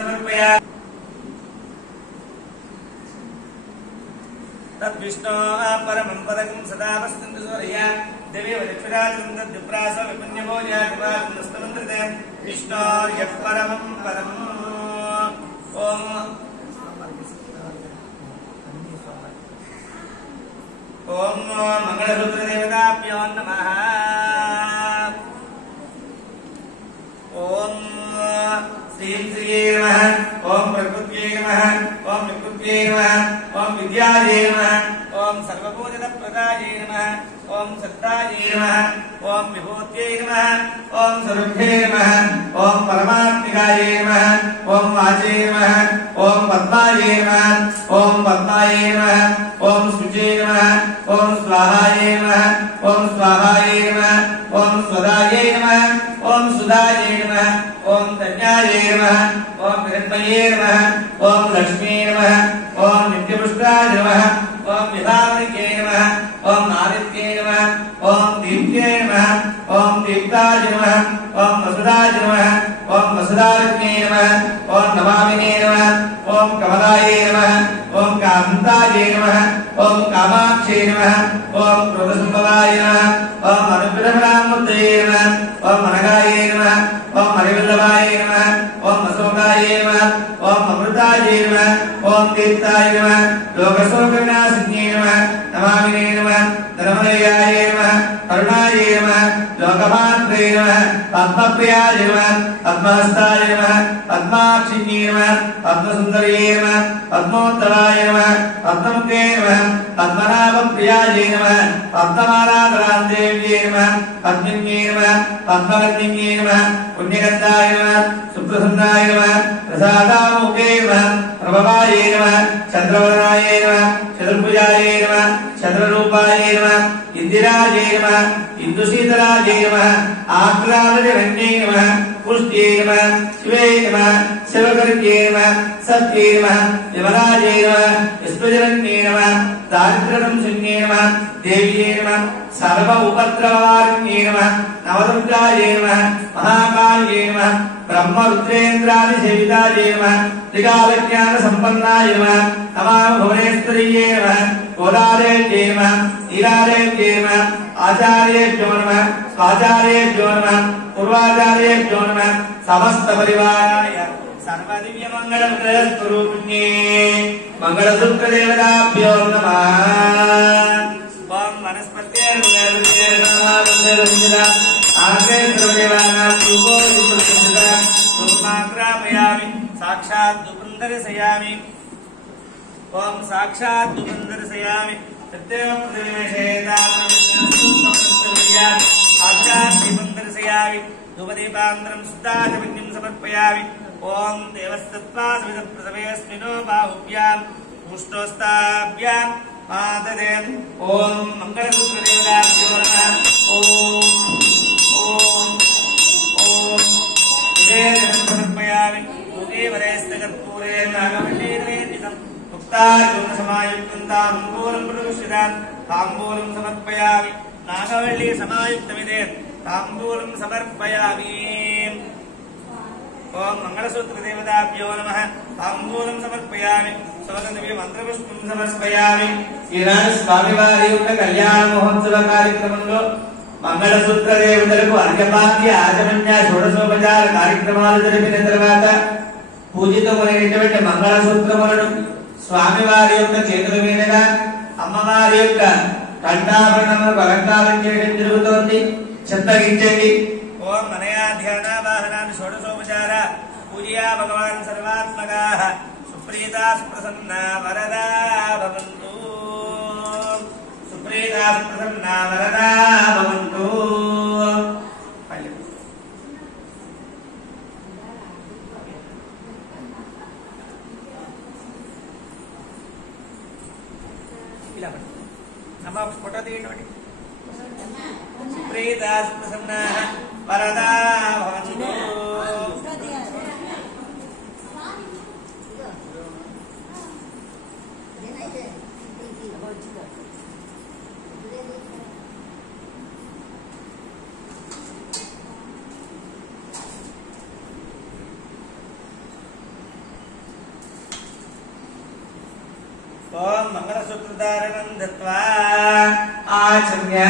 समर्पयामि तद्विष्णो परमं पदकं सदा वस्तन्तु सूर्या देवी वदक्षराजं तद्विप्रास विपुण्यभोजा कृपास्तमन्त्रते विष्णोर्यः परमं पदम् ओम ओम मंगलसूत्रदेवताभ्यो नमः ओम श्रीं श्रीये नमः ओम प्रकृत्यै नमः ओम विकृत्यै नमः ओम विद्यायै नमः ओम सर्वभूतप्रदायै नमः ओम सत्तायै नमः ओम विभूत्यै नमः ओम स्वरूपे नमः ओम परमात्मिकायै नमः ओम वाचे नमः ओम पद्मायै नमः ओम पद्मायै नमः ओम शुचे नमः ओम स्वाहायै नमः ओम स्वाहायै नमः ओम स्वदायै नमः ओम सुदायै नमः ओम धन्यायै नमः ओम हिरण्मये नमः ओम लक्ष्मी नमः ओम नित्यपुष्टाय नमः ओम विभावनिके नमः ओम आदित्ये नमः ओम दीप्ते नमः ओम दीप्ताय नमः ओम वसुदाय नमः ओम वसुदाविज्ञे नमः ओम नमामिने नमः ओम कमलाये नमः ओम कान्ताये नमः ओम कामाक्षे नमः ओम क्रोधसंभवाय नमः ओम अनुग्रहणामूर्तये नमः ओम अनगाये नमः ओम मणिवल्लभाय नमः ओम अशोकाय नमः ओम अमृताय नमः ओम तीर्थाय नमः लोकशोकविनाशिन्ये नमः नमामिने नमः धर्मदयाय नमः करुणाय नमः लोकमात्रे नमः पद्मप्रियाय नमः पद्महस्ताय नमः पद्माक्षिण्ये नमः पद्मसुन्दर्ये नमः पद्मोत्तराय नमः पद्ममुखे नमः पद्मनाभप्रियाय नमः पद्ममालाधरान्देव्ये नमः पद्मिन्ये नमः पद्मवर्णिन्ये नमः पुण्यगन्धाय नमः सुप्रसन्नाय नमः प्रसादामुखे नमः प्रभवाय नमः चन्द्रवदनाय नमः चतुर्भुजाय नमः चन्द्ररूपाय नमः इंदिराय नमः इंदुशीतलाय नमः आक्रामजनन्ये नमः पुष्ट्ये नमः शिवे नमः शिवकर्ये नमः सत्ये नमः विमलाय नमः विश्वजनन्ये नमः दारिद्र्यसंशन्ये नमः देव्ये नमः सर्व उपद्रववारिण्ये नमः नवदुर्गाय नमः महाकाल्ये नमः ब्रह्मरुद्रेन्द्रादिसेविताय नमः त्रिकालज्ञानसम्पन्नाय नमः नमामि भुवनेश्वर्ये नमः गोदादेव्ये नमः नीलादेव्ये नमः आचार्येभ्यो नमः स्वाचार्येभ्यो नमः पूर्वाचार्येभ्यो नमः समस्त परिवाराय सर्वदिव्यमङ्गलस्वरूपिण्ये मङ्गलसूत्रदेवताभ्यो नमः ओम वनस्पत्ये आग्रे सर्वदेवानां रूपो रूपमाग्रापयामि साक्षात् दुपन्दर्शयामि ओम साक्षात् दुपन्दर्शयामि तदेव प्रदेशेतादर्शयामि धूपदीपान्तरं शुद्धाचमन्यं समर्पयामि ओम देवस्तत्वा सवितप्रसवेऽस्मिनो बाहुभ्यां मुष्टोस्ताभ्यां आददे ओम मंगलसूत्रदेवताभ्यो नमः ओम ओम ओम निवेदनं समर्पयामि मुखेवरेस्तकर्पूरे नागवल्लीनिवेदितं मुक्तार्जुनसमायुक्तं ताम्बूलं प्रदुष्यतां ताम्बूलं समर्पयामि नागवल्ली समायुक्तमिदे ताम्बूलं समर्पयामि ओम मंगलसूत्रदेवताभ्यो नमः ताम्बूलं समर्पयामि सोदनवी मंत्रपुष्पं समर्पयामि ఈనాడు స్వామివారి యొక్క కళ్యాణ మహోత్సవ కార్యక్రమంలో మంగళసూత్ర దేవతలకు అర్ఘ్యపాద్య ఆచమన్య షోడశోపచార కార్యక్రమాలు జరిపిన తర్వాత పూజితమైనటువంటి మంగళసూత్రములను స్వామివారి యొక్క చేతుల మీదుగా అమ్మవారి యొక్క కంఠాభరణములకు అలంకారం చేయడం జరుగుతోంది. చిత్తగించండి. ఓం మనయా ధ్యాన వాహనాన్ని షోడశోపచార పూజయా భగవాన్ సర్వాత్మకాః సుప్రీతా సుప్రసన్నా వరదా భవంతు. సుప్రీతా సుప్రసన్నా వరదా భవంతు. ఇలా అమ్మ ఫోటో తీయండి. సుప్రీతా సుప్రసన్నా వరదా భవంతు. ఓం మంగళసూత్రధారణం దత్వా ఆచమ్య